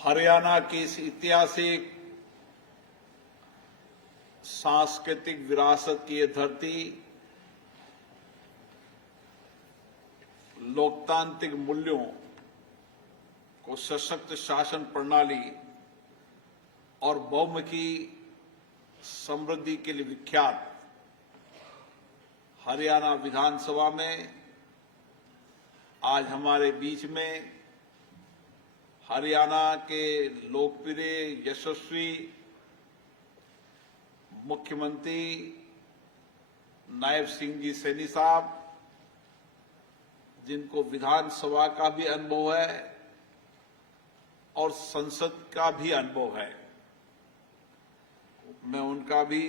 हरियाणा की इस ऐतिहासिक सांस्कृतिक विरासत की ये धरती लोकतांत्रिक मूल्यों को सशक्त शासन प्रणाली और बहुमुखी समृद्धि के लिए विख्यात हरियाणा विधानसभा में आज हमारे बीच में हरियाणा के लोकप्रिय यशस्वी मुख्यमंत्री नायब सिंह जी सैनी साहब, जिनको विधानसभा का भी अनुभव है और संसद का भी अनुभव है, मैं उनका भी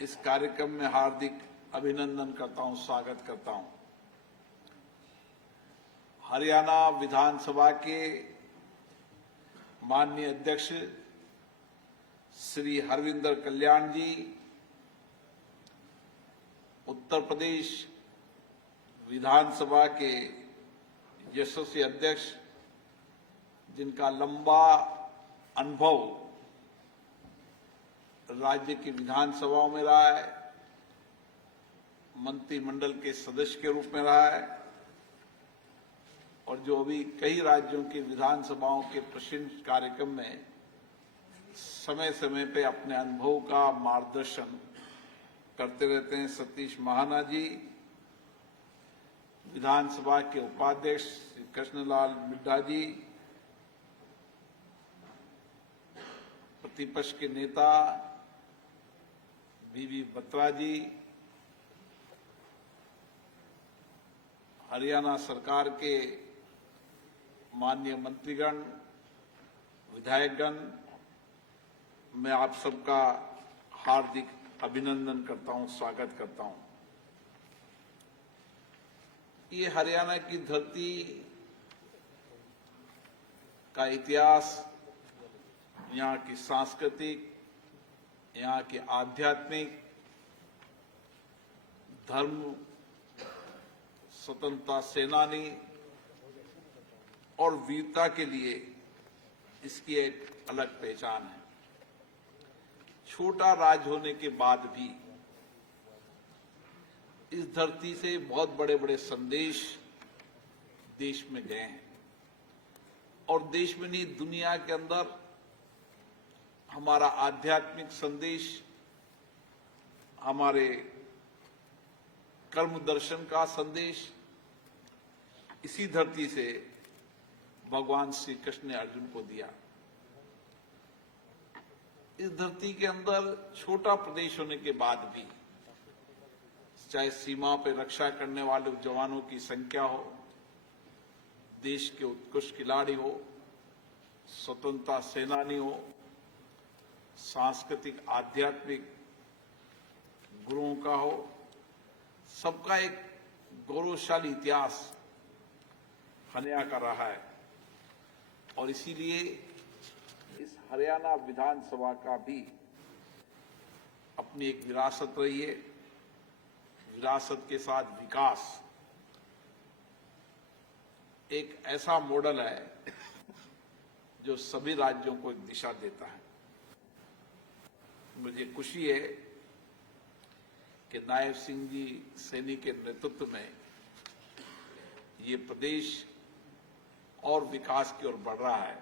इस कार्यक्रम में हार्दिक अभिनंदन करता हूं, स्वागत करता हूं। हरियाणा विधानसभा के माननीय अध्यक्ष श्री हरविंदर कल्याण जी, उत्तर प्रदेश विधानसभा के यशस्वी अध्यक्ष, जिनका लंबा अनुभव राज्य की विधानसभाओं में रहा है, मंत्रिमंडल के सदस्य के रूप में रहा है और जो अभी कई राज्यों की विधानसभाओं के प्रशिक्षण कार्यक्रम में समय समय पे अपने अनुभव का मार्गदर्शन करते रहते हैं, सतीश महाना जी, विधानसभा के उपाध्यक्ष श्री कृष्णलाल मिड्ढा जी, प्रतिपक्ष के नेता बीबी बत्रा जी, हरियाणा सरकार के माननीय मंत्रीगण, विधायकगण, मैं आप सबका हार्दिक अभिनंदन करता हूं, स्वागत करता हूं। ये हरियाणा की धरती का इतिहास, यहाँ की सांस्कृतिक, यहाँ के आध्यात्मिक, धर्म, स्वतंत्रता सेनानी और वीरता के लिए इसकी एक अलग पहचान है। छोटा राज्य होने के बाद भी इस धरती से बहुत बड़े बड़े संदेश देश में गए हैं और देश में नहीं, दुनिया के अंदर हमारा आध्यात्मिक संदेश, हमारे कर्म दर्शन का संदेश इसी धरती से भगवान श्री कृष्ण ने अर्जुन को दिया। इस धरती के अंदर छोटा प्रदेश होने के बाद भी, चाहे सीमा पर रक्षा करने वाले जवानों की संख्या हो, देश के उत्कृष्ट खिलाड़ी हो, स्वतंत्रता सेनानी हो, सांस्कृतिक आध्यात्मिक गुरुओं का हो, सबका एक गौरवशाली इतिहास हरियाणा का रहा है और इसीलिए इस हरियाणा विधानसभा का भी अपनी एक विरासत रही है। विरासत के साथ विकास एक ऐसा मॉडल है जो सभी राज्यों को एक दिशा देता है। मुझे खुशी है कि नायब सिंह जी सैनी के नेतृत्व में ये प्रदेश और विकास की ओर बढ़ रहा है,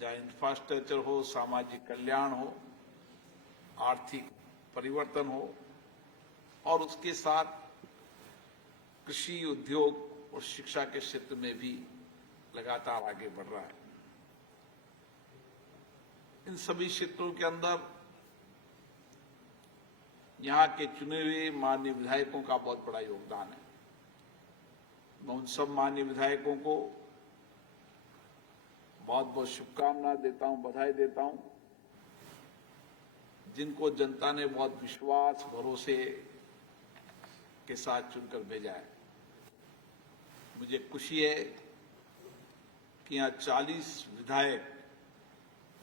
जहां इंफ्रास्ट्रक्चर हो, सामाजिक कल्याण हो, आर्थिक परिवर्तन हो और उसके साथ कृषि, उद्योग और शिक्षा के क्षेत्र में भी लगातार आगे बढ़ रहा है। इन सभी क्षेत्रों के अंदर यहाँ के चुने हुए माननीय विधायकों का बहुत बड़ा योगदान है। मैं उन सब माननीय विधायकों को बहुत बहुत शुभकामनाएं देता हूं, बधाई देता हूं, जिनको जनता ने बहुत विश्वास, भरोसे के साथ चुनकर भेजा है। मुझे खुशी है कि यहाँ 40 विधायक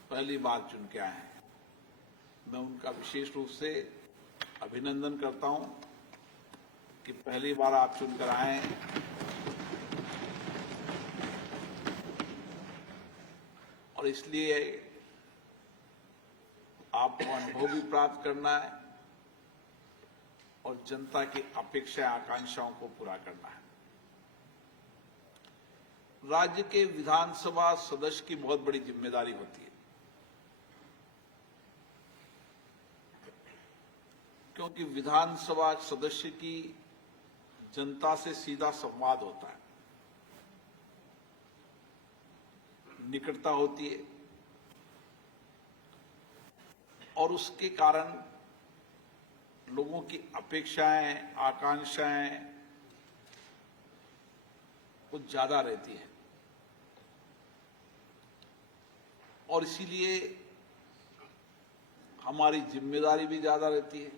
पहली बार चुन के आए हैं। मैं उनका विशेष रूप से अभिनंदन करता हूं कि पहली बार आप चुनकर आए हैं और इसलिए आपको अनुभव भी प्राप्त करना है और जनता की अपेक्षा आकांक्षाओं को पूरा करना है। राज्य के विधानसभा सदस्य की बहुत बड़ी जिम्मेदारी होती है, क्योंकि विधानसभा सदस्य की जनता से सीधा संवाद होता है, निकटता होती है और उसके कारण लोगों की अपेक्षाएं, आकांक्षाएं कुछ ज्यादा रहती है और इसीलिए हमारी जिम्मेदारी भी ज्यादा रहती है।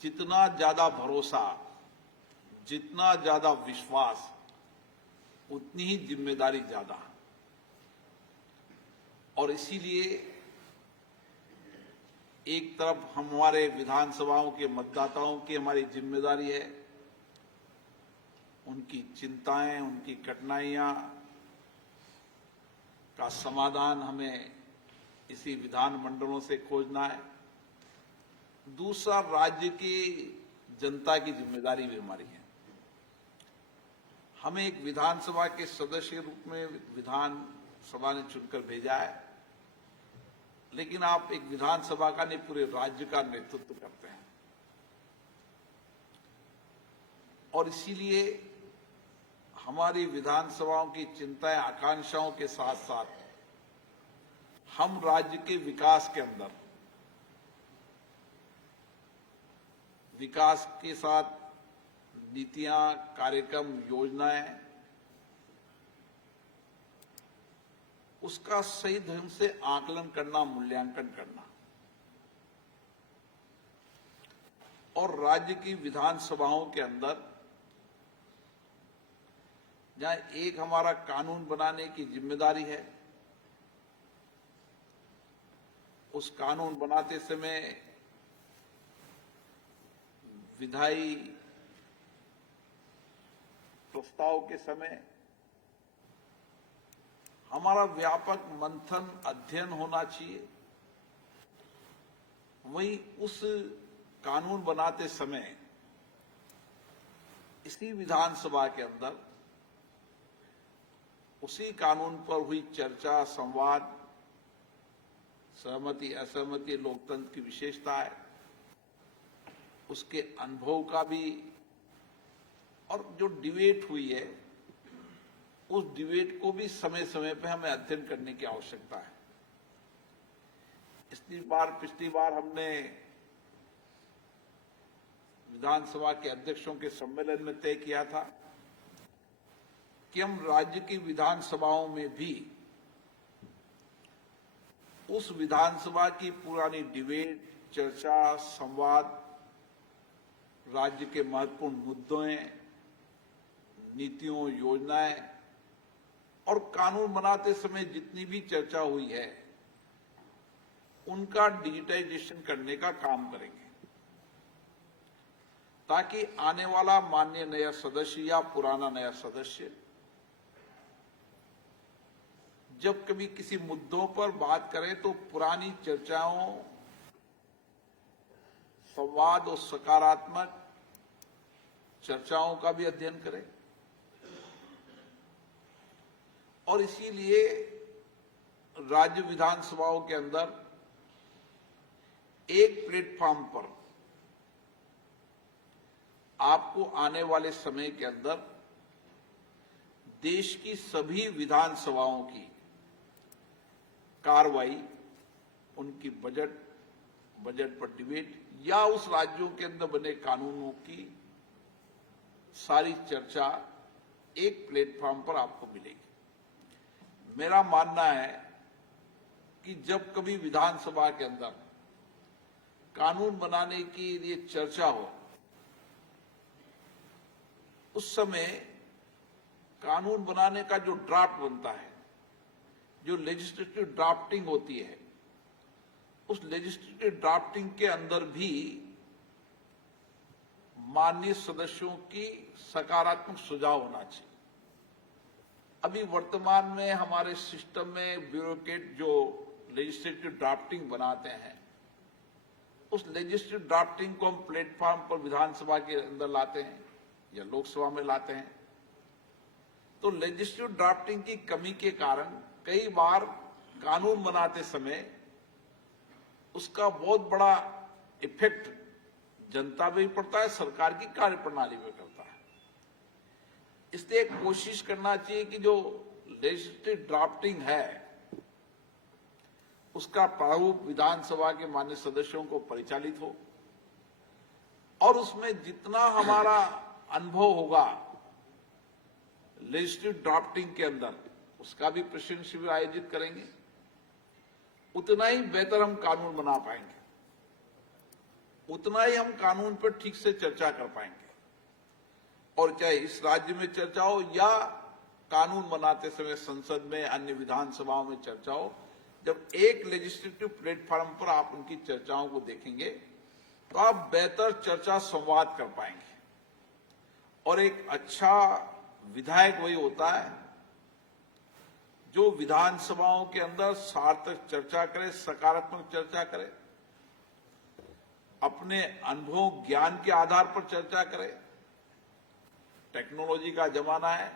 जितना ज्यादा भरोसा, जितना ज्यादा विश्वास, उतनी ही जिम्मेदारी ज्यादा। और इसीलिए एक तरफ हमारे विधानसभाओं के मतदाताओं की हमारी जिम्मेदारी है, उनकी चिंताएं, उनकी कठिनाइयां का समाधान हमें इसी विधान मंडलों से खोजना है। दूसरा, राज्य की जनता की जिम्मेदारी भी हमारी है। हमें एक विधानसभा के सदस्य के रूप में विधानसभा ने चुनकर भेजा है, लेकिन आप एक विधानसभा का नहीं, पूरे राज्य का नेतृत्व करते हैं और इसीलिए हमारी विधानसभाओं की चिंताएं, आकांक्षाओं के साथ साथ हम राज्य के विकास के अंदर, विकास के साथ नीतियां, कार्यक्रम, योजनाएं, उसका सही ढंग से आकलन करना, मूल्यांकन करना और राज्य की विधानसभाओं के अंदर जहां एक हमारा कानून बनाने की जिम्मेदारी है, उस कानून बनाते समय विधायी प्रस्ताव के समय हमारा व्यापक मंथन, अध्ययन होना चाहिए। वही उस कानून बनाते समय इसी विधानसभा के अंदर उसी कानून पर हुई चर्चा, संवाद, सहमति, असहमति लोकतंत्र की विशेषता है, उसके अनुभव का भी, और जो डिबेट हुई है उस डिबेट को भी समय समय पर हमें अध्ययन करने की आवश्यकता है। पिछली बार हमने विधानसभा के अध्यक्षों के सम्मेलन में तय किया था कि हम राज्य की विधानसभाओं में भी उस विधानसभा की पुरानी डिबेट, चर्चा, संवाद, राज्य के महत्वपूर्ण मुद्दों, नीतियों, योजनाएं और कानून बनाते समय जितनी भी चर्चा हुई है, उनका डिजिटाइजेशन करने का काम करेंगे, ताकि आने वाला माननीय नया सदस्य या पुराना नया सदस्य जब कभी किसी मुद्दों पर बात करें तो पुरानी चर्चाओं, संवाद और सकारात्मक चर्चाओं का भी अध्ययन करें। और इसीलिए राज्य विधानसभाओं के अंदर एक प्लेटफॉर्म पर आपको आने वाले समय के अंदर देश की सभी विधानसभाओं की कार्रवाई, उनकी बजट पर डिबेट या उस राज्यों के अंदर बने कानूनों की सारी चर्चा एक प्लेटफॉर्म पर आपको मिलेगी। मेरा मानना है कि जब कभी विधानसभा के अंदर कानून बनाने की लिए चर्चा हो, उस समय कानून बनाने का जो ड्राफ्ट बनता है, जो लेजिस्लेटिव ड्राफ्टिंग होती है, उस लेजिस्लेटिव ड्राफ्टिंग के अंदर भी माननीय सदस्यों की सकारात्मक सुझाव होना चाहिए। अभी वर्तमान में हमारे सिस्टम में ब्यूरोक्रेट जो लेजिस्लेटिव ड्राफ्टिंग बनाते हैं, उस लेजिस्लेटिव ड्राफ्टिंग को हम प्लेटफॉर्म पर विधानसभा के अंदर लाते हैं या लोकसभा में लाते हैं, तो लेजिस्लेटिव ड्राफ्टिंग की कमी के कारण कई बार कानून बनाते समय उसका बहुत बड़ा इफेक्ट जनता पे भी पड़ता है, सरकार की कार्यप्रणाली में करता है। इसलिए कोशिश करना चाहिए कि जो लेजिस्लेटिव ड्राफ्टिंग है उसका प्रारूप विधानसभा के माननीय सदस्यों को परिचालित हो और उसमें जितना हमारा अनुभव होगा लेजिस्लेटिव ड्राफ्टिंग के अंदर, उसका भी प्रशिक्षण शिविर आयोजित करेंगे, उतना ही बेहतर हम कानून बना पाएंगे, उतना ही हम कानून पर ठीक से चर्चा कर पाएंगे। और चाहे इस राज्य में चर्चा हो या कानून बनाते समय संसद में, अन्य विधानसभाओं में चर्चा हो, जब एक लेजिस्लेटिव प्लेटफॉर्म पर आप उनकी चर्चाओं को देखेंगे तो आप बेहतर चर्चा संवाद कर पाएंगे। और एक अच्छा विधायक वही होता है जो विधानसभाओं के अंदर सार्थक चर्चा करे, सकारात्मक चर्चा करे, अपने अनुभव ज्ञान के आधार पर चर्चा करे। टेक्नोलॉजी का जमाना है,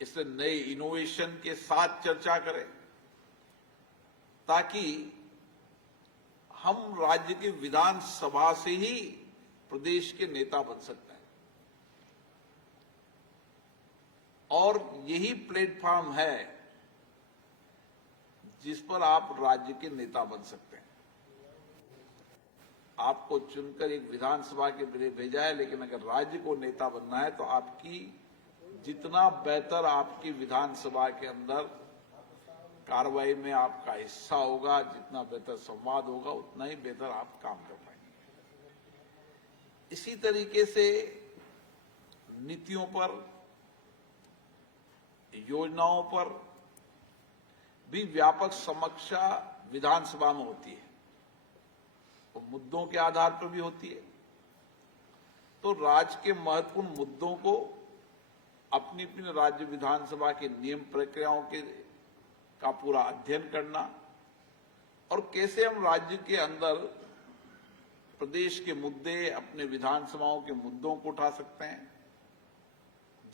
इससे नए इनोवेशन के साथ चर्चा करें ताकि हम राज्य की विधानसभा से ही प्रदेश के नेता बन सकते हैं। और यही प्लेटफॉर्म है जिस पर आप राज्य के नेता बन सकते हैं। आपको चुनकर एक विधानसभा के लिए भेजा है, लेकिन अगर राज्य को नेता बनना है तो आपकी जितना बेहतर आपकी विधानसभा के अंदर कार्रवाई में आपका हिस्सा होगा, जितना बेहतर संवाद होगा, उतना ही बेहतर आप काम कर पाएंगे। इसी तरीके से नीतियों पर, योजनाओं पर भी व्यापक समीक्षा विधानसभा में होती है, वो मुद्दों के आधार पर भी होती है। तो राज्य के महत्वपूर्ण मुद्दों को अपनी अपनी राज्य विधानसभा के नियम प्रक्रियाओं के का पूरा अध्ययन करना और कैसे हम राज्य के अंदर प्रदेश के मुद्दे, अपने विधानसभाओं के मुद्दों को उठा सकते हैं।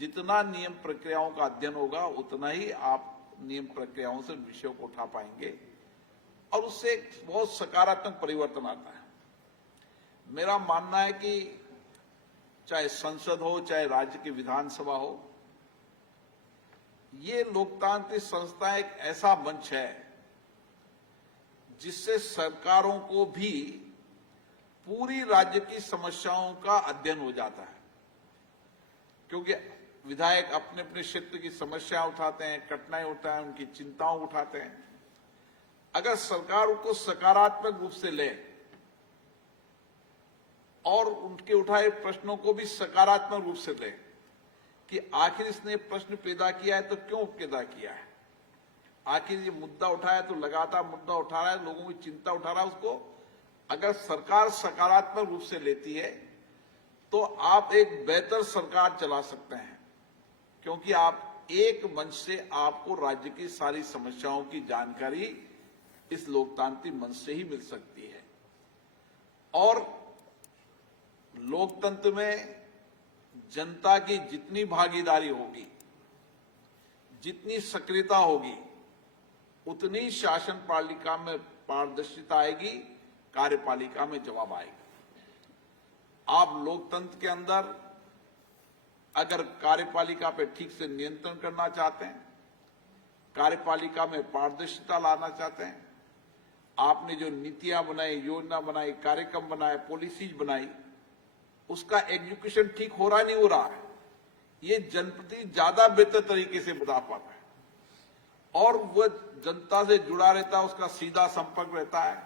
जितना नियम प्रक्रियाओं का अध्ययन होगा उतना ही आप नियम प्रक्रियाओं से विषयों को उठा पाएंगे और उससे एक बहुत सकारात्मक परिवर्तन आता है। मेरा मानना है कि चाहे संसद हो, चाहे राज्य की विधानसभा हो, ये लोकतांत्रिक संस्था एक ऐसा मंच है जिससे सरकारों को भी पूरी राज्य की समस्याओं का अध्ययन हो जाता है। क्योंकि विधायक अपने अपने क्षेत्र की समस्या उठाते हैं, कठिनाई उठाते हैं, उनकी चिंताओं उठाते हैं। अगर सरकार उनको सकारात्मक रूप से ले और उनके उठाए प्रश्नों को भी सकारात्मक रूप से ले कि आखिर इसने प्रश्न पैदा किया है तो क्यों पैदा किया है, आखिर ये मुद्दा उठाया तो लगातार मुद्दा उठा रहा है, लोगों की चिंता उठा रहा है, उसको अगर सरकार सकारात्मक रूप से लेती है तो आप एक बेहतर सरकार चला सकते हैं। क्योंकि आप एक मंच से आपको राज्य की सारी समस्याओं की जानकारी इस लोकतांत्रिक मंच से ही मिल सकती है। और लोकतंत्र में जनता की जितनी भागीदारी होगी, जितनी सक्रियता होगी, उतनी शासन पालिका में पारदर्शिता आएगी, कार्यपालिका में जवाब आएगा। आप लोकतंत्र के अंदर अगर कार्यपालिका पे ठीक से नियंत्रण करना चाहते हैं, कार्यपालिका में पारदर्शिता लाना चाहते हैं, आपने जो नीतियां बनाई, योजना बनाई, कार्यक्रम बनाए, पॉलिसीज बनाई, उसका एग्जीक्यूशन ठीक हो रहा नहीं हो रहा है, ये जनप्रतिनिधि ज्यादा बेहतर तरीके से बता पाता है और वह जनता से जुड़ा रहता है, उसका सीधा संपर्क रहता है।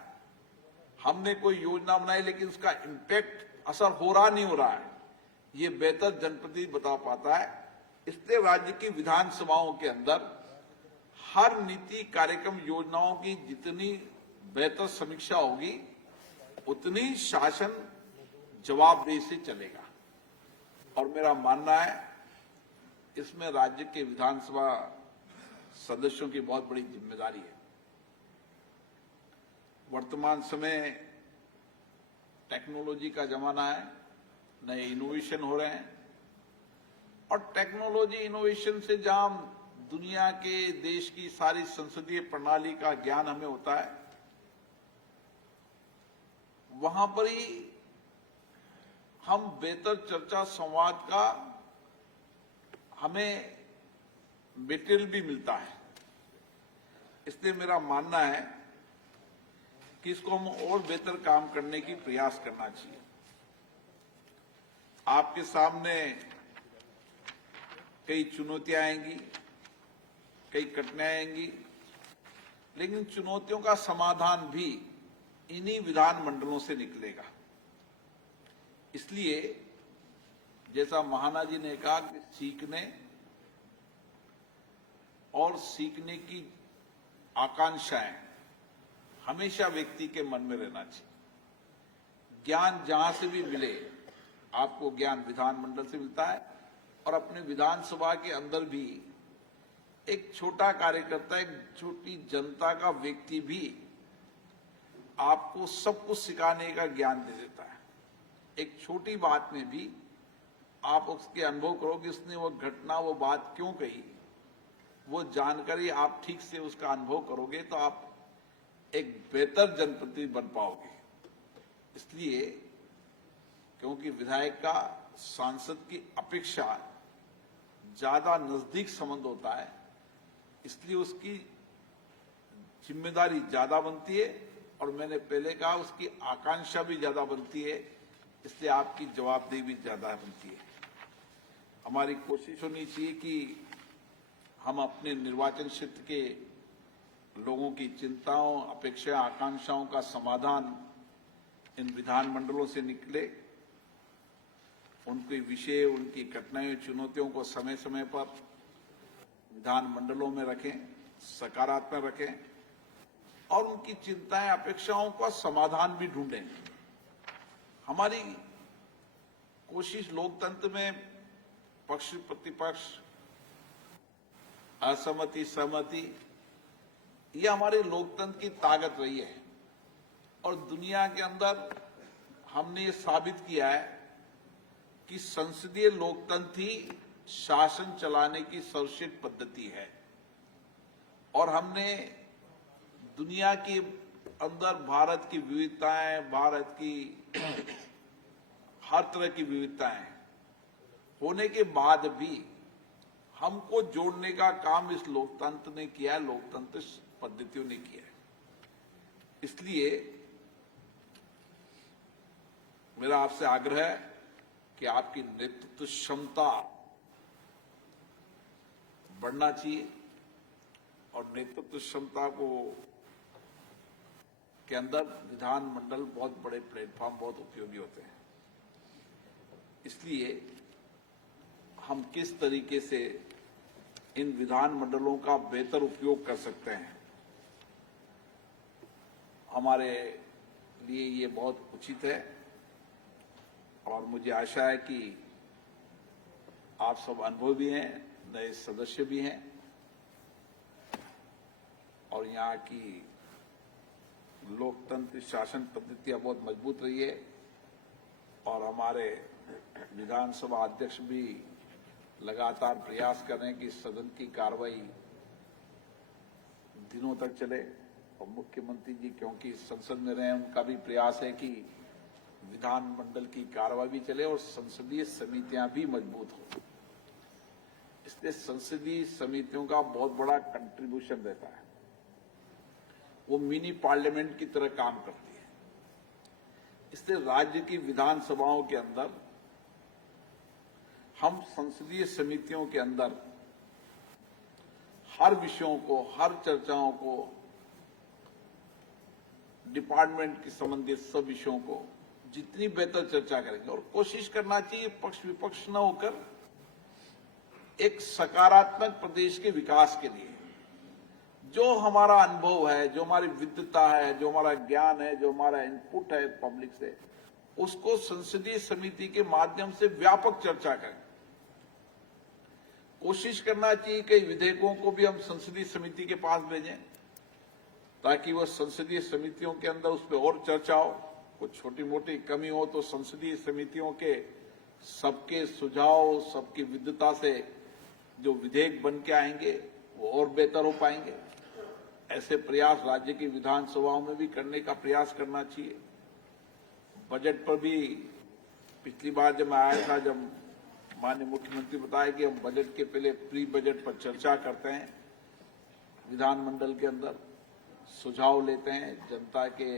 हमने कोई योजना बनाई लेकिन उसका इम्पैक्ट असर हो रहा नहीं हो रहा है, ये बेहतर जनप्रतिनिधि बता पाता है। इसलिए राज्य की विधानसभाओं के अंदर हर नीति, कार्यक्रम, योजनाओं की जितनी बेहतर समीक्षा होगी उतनी शासन जवाबदेही से चलेगा। और मेरा मानना है इसमें राज्य के विधानसभा सदस्यों की बहुत बड़ी जिम्मेदारी है। वर्तमान समय टेक्नोलॉजी का जमाना है, नए इनोवेशन हो रहे हैं और टेक्नोलॉजी इनोवेशन से जहां दुनिया के देश की सारी संसदीय प्रणाली का ज्ञान हमें होता है, वहां पर ही हम बेहतर चर्चा संवाद का हमें मटेरियल भी मिलता है। इसलिए मेरा मानना है कि इसको हम और बेहतर काम करने की प्रयास करना चाहिए। आपके सामने कई चुनौतियां आएंगी, कई कठिनाइयां आएंगी, लेकिन चुनौतियों का समाधान भी इन्हीं विधानमंडलों से निकलेगा। इसलिए जैसा महाना जी ने कहा कि सीखने और सीखने की आकांक्षाएं हमेशा व्यक्ति के मन में रहना चाहिए। ज्ञान जहां से भी मिले, आपको ज्ञान विधानमंडल से मिलता है और अपने विधानसभा के अंदर भी एक छोटा कार्यकर्ता, एक छोटी जनता का व्यक्ति भी आपको सब कुछ सिखाने का ज्ञान दे देता है। एक छोटी बात में भी आप उसके अनुभव करोगे, उसने वो घटना, वो बात क्यों कही, वो जानकारी आप ठीक से उसका अनुभव करोगे तो आप एक बेहतर जनप्रतिनिधि बन पाओगे। इसलिए क्योंकि विधायक का सांसद की अपेक्षा ज्यादा नजदीक संबंध होता है, इसलिए उसकी जिम्मेदारी ज्यादा बनती है और मैंने पहले कहा उसकी आकांक्षा भी ज्यादा बनती है, इसलिए आपकी जवाबदेही भी ज्यादा बनती है। हमारी कोशिश होनी चाहिए कि हम अपने निर्वाचन क्षेत्र के लोगों की चिंताओं, अपेक्षा, आकांक्षाओं का समाधान इन विधानमंडलों से निकले, उनके विषय, उनकी कठिनाइयों, चुनौतियों को समय समय पर विधानमंडलों में रखें, सकारात्मक रखें और उनकी चिंताएं, अपेक्षाओं का समाधान भी ढूंढें। हमारी कोशिश लोकतंत्र में पक्ष प्रतिपक्ष, असहमति सहमति, ये हमारे लोकतंत्र की ताकत रही है और दुनिया के अंदर हमने ये साबित किया है कि संसदीय लोकतंत्र ही शासन चलाने की सर्वश्रेष्ठ पद्धति है। और हमने दुनिया के अंदर भारत की विविधताएं, भारत की हर तरह की विविधताएं होने के बाद भी हमको जोड़ने का काम इस लोकतंत्र ने किया है, लोकतंत्र पद्धतियों ने किया है। इसलिए मेरा आपसे आग्रह है कि आपकी नेतृत्व क्षमता बढ़ना चाहिए और नेतृत्व क्षमता को के अंदर विधानमंडल बहुत बड़े प्लेटफॉर्म, बहुत उपयोगी होते हैं। इसलिए हम किस तरीके से इन विधानमंडलों का बेहतर उपयोग कर सकते हैं, हमारे लिए ये बहुत उचित है और मुझे आशा है कि आप सब अनुभवी हैं, नए सदस्य भी हैं और यहाँ की लोकतंत्र शासन पद्धतियां बहुत मजबूत रही है और हमारे विधानसभा अध्यक्ष भी लगातार प्रयास कर रहे हैं कि सदन की कार्रवाई दिनों तक चले और मुख्यमंत्री जी क्योंकि संसद में रहे, उनका भी प्रयास है कि विधानमंडल की कार्रवाई भी चले और संसदीय समितियां भी मजबूत हो। इसलिए संसदीय समितियों का बहुत बड़ा कंट्रीब्यूशन रहता है, वो मिनी पार्लियामेंट की तरह काम करती है। इसलिए राज्य की विधानसभाओं के अंदर हम संसदीय समितियों के अंदर हर विषयों को, हर चर्चाओं को, डिपार्टमेंट के संबंधित सब विषयों को जितनी बेहतर चर्चा करेंगे और कोशिश करना चाहिए पक्ष विपक्ष न होकर एक सकारात्मक प्रदेश के विकास के लिए जो हमारा अनुभव है, जो हमारी विद्वता है, जो हमारा ज्ञान है, जो हमारा इनपुट है पब्लिक से, उसको संसदीय समिति के माध्यम से व्यापक चर्चा करें। कोशिश करना चाहिए कि विधेयकों को भी हम संसदीय समिति के पास भेजें, ताकि वह संसदीय समितियों के अंदर उस पर और चर्चा हो। कुछ छोटी मोटी कमी हो तो संसदीय समितियों के सबके सुझाव, सबकी विद्वता से जो विधेयक बन के आएंगे वो और बेहतर हो पाएंगे। ऐसे प्रयास राज्य की विधानसभाओं में भी करने का प्रयास करना चाहिए। बजट पर भी पिछली बार जब मैं आया था, जब माननीय मुख्यमंत्री बताया कि हम बजट के पहले प्री बजट पर चर्चा करते हैं, विधानमंडल के अंदर सुझाव लेते हैं, जनता के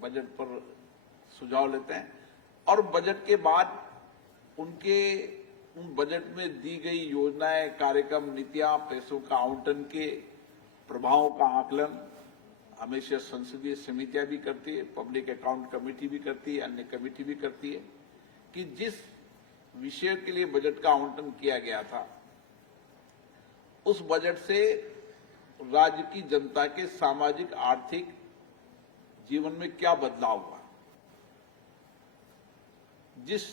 बजट पर सुझाव लेते हैं और बजट के बाद उन बजट में दी गई योजनाएं, कार्यक्रम, नीतियां, पैसों का आवंटन के प्रभावों का आकलन हमेशा संसदीय समितियां भी करती है, पब्लिक अकाउंट कमेटी भी करती है, अन्य कमेटी भी करती है कि जिस विषय के लिए बजट का आवंटन किया गया था उस बजट से राज्य की जनता के सामाजिक आर्थिक जीवन में क्या बदलाव हुआ। जिस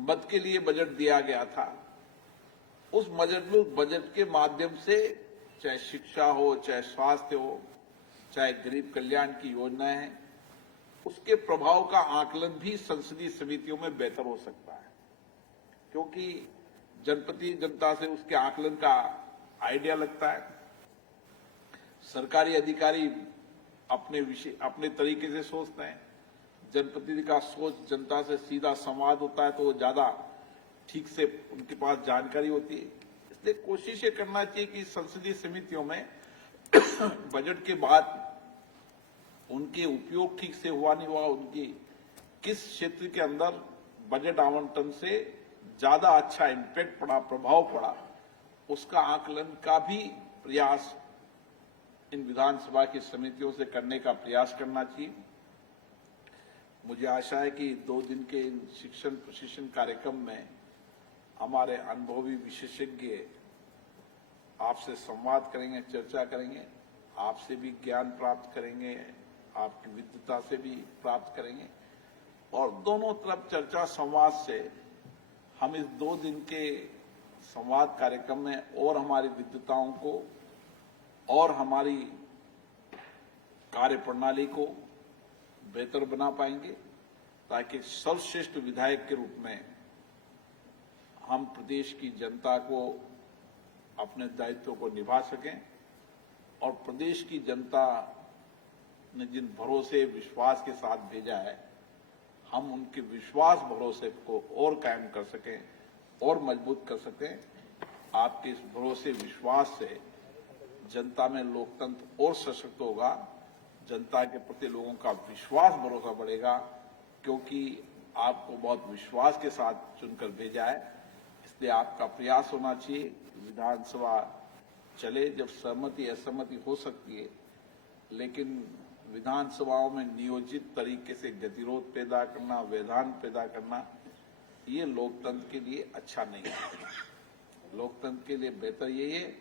मद के लिए बजट दिया गया था उस बजट के माध्यम से चाहे शिक्षा हो, चाहे स्वास्थ्य हो, चाहे गरीब कल्याण की योजनाएं हैं, उसके प्रभाव का आकलन भी संसदीय समितियों में बेहतर हो सकता है, क्योंकि जनप्रति जनता से उसके आकलन का आइडिया लगता है। सरकारी अधिकारी अपने तरीके से सोचते हैं, जनप्रतिनिधि का सोच जनता से सीधा संवाद होता है तो वो ज्यादा ठीक से उनके पास जानकारी होती है। इसलिए कोशिश ये करना चाहिए कि संसदीय समितियों में बजट के बाद उनके उपयोग ठीक से हुआ नहीं हुआ, उनकी किस क्षेत्र के अंदर बजट आवंटन से ज्यादा अच्छा इम्पैक्ट पड़ा, प्रभाव पड़ा, उसका आकलन का भी प्रयास इन विधानसभा की समितियों से करने का प्रयास करना चाहिए। मुझे आशा है कि 2 दिन के इन शिक्षण प्रशिक्षण कार्यक्रम में हमारे अनुभवी विशेषज्ञ आपसे संवाद करेंगे, चर्चा करेंगे, आपसे भी ज्ञान प्राप्त करेंगे, आपकी विद्वता से भी प्राप्त करेंगे और दोनों तरफ चर्चा संवाद से हम इस 2 दिन के संवाद कार्यक्रम में और हमारी विद्वताओं को और हमारी कार्य प्रणाली को बेहतर बना पाएंगे, ताकि सर्वश्रेष्ठ विधायक के रूप में हम प्रदेश की जनता को अपने दायित्व को निभा सकें और प्रदेश की जनता ने जिन भरोसे, विश्वास के साथ भेजा है, हम उनके विश्वास, भरोसे को और कायम कर सकें और मजबूत कर सकें। आपके इस भरोसे, विश्वास से जनता में लोकतंत्र और सशक्त होगा, जनता के प्रति लोगों का विश्वास, भरोसा बढ़ेगा, क्योंकि आपको बहुत विश्वास के साथ चुनकर भेजा है। इसलिए आपका प्रयास होना चाहिए। विधानसभा चले, जब सहमति असहमति हो सकती है, लेकिन विधानसभाओं में नियोजित तरीके से गतिरोध पैदा करना, व्यवधान पैदा करना, ये लोकतंत्र के लिए अच्छा नहीं है। लोकतंत्र के लिए बेहतर यही है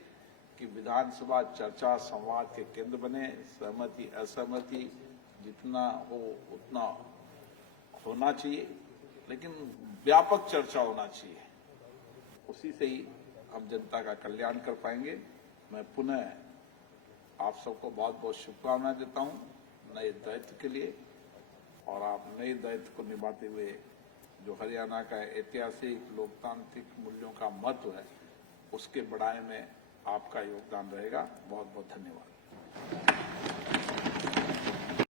कि विधानसभा चर्चा संवाद के केंद्र बने, सहमति असहमति जितना हो उतना होना चाहिए, लेकिन व्यापक चर्चा होना चाहिए। उसी से ही हम जनता का कल्याण कर पाएंगे। मैं पुनः आप सबको बहुत बहुत शुभकामनाएं देता हूं नए दायित्व के लिए, और आप नए दायित्व को निभाते हुए जो हरियाणा का ऐतिहासिक लोकतांत्रिक मूल्यों का महत्व है, उसके बढ़ाने में आपका योगदान रहेगा। बहुत बहुत धन्यवाद।